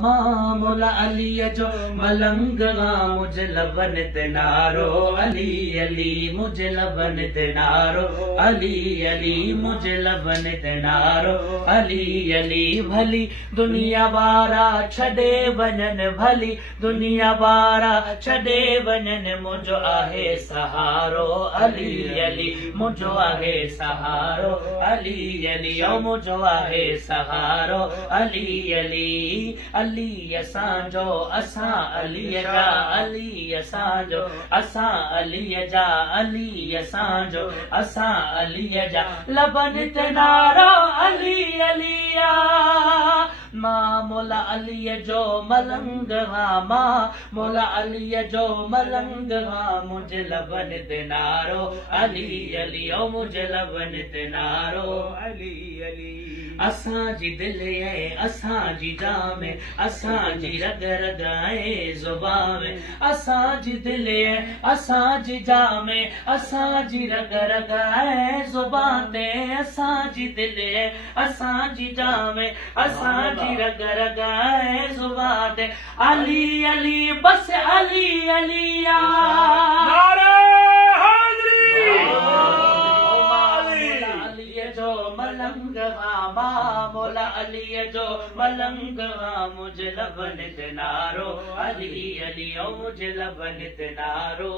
मोला अली जो मलंग मुझे लबन ते नारो अली अली मुझे लबन ते नारो अली अली मुझे लबन ते नारो अली अली भली दुनिया वारा छॾे वञन भली दुनिया वारा छॾे वञन मुझो आहे सहारो अली अली मुझो आहे सहारो अली अली ओ मुझो आहे सहारो अली अली अली असांजो असां अलीअ जा अली असांजो असां अलीअ जा अली असांजो असां अलीअ जा लबन ते नारो अली अलिया मां मोला अलीअ जो मलंग मां मोला अलीअ जो मलंग मुझे लबन ते नारो अली अली ओ मुझे लबन ते नारो अली अली असांजी दिलि ऐं असांजी जाम असांजी रग रग ऐं ज़ुबान असांजी दिलि ऐं असांजी जाम असांजी रग रग ऐं ज़ुबान ते असांजी दिलि ऐं असांजी जाम असांजी रग रग ऐं ज़ुबान ते अली अली बस अली अलिया मलंग मोला अलीअ जो मलंग मुझे लबन ते नारो अली अली ओ मुझे लबन ते नारो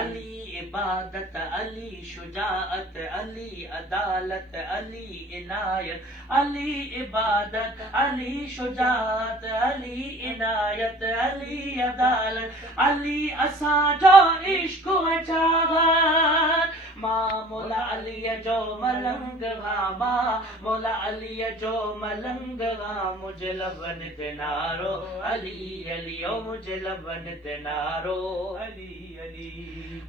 अली इबादत अली शुजाअत अली अदालत अली इनायत अली इबादत अली शुजाअत अली इनायत अली अदालत अली असांजो इश्क चाहत मां मोला अलीअ जो मलंग मां मोला अलीअ जो मलंग मुझे लबन ते नारो अली अली ओ मुझे लबन ते नारो अली अली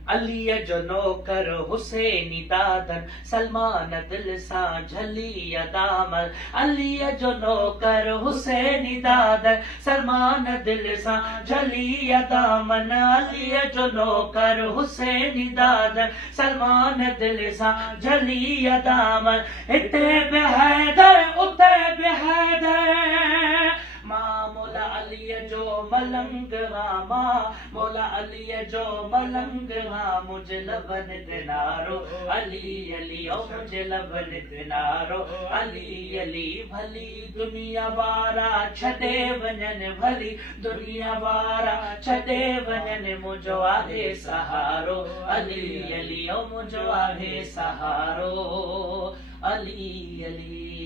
अलीअ जो नौकर हुसैनी दादन सलमान दिल सां झली अदामल अलीअ जो नौकर हुसैनी दादन सलमान दिल सां झली अदामन अलीअ जो नौकर हुसैनी दादन सलमान दिल सां झली अदामन हिते बि हैदर उते बि हैदर मां मोला अलीअ जो मलंग मां मोला अलीअ जो मलंग मुझे लबन ते नारो अली अली ओ मुझे लबन ते नारो अली अली भली दुनिया वारा छॾे वञन भली दुनिया वारा छॾे वञन मुझो आहे सहारो अली अली ओ मुझो आहे सहारो अली अली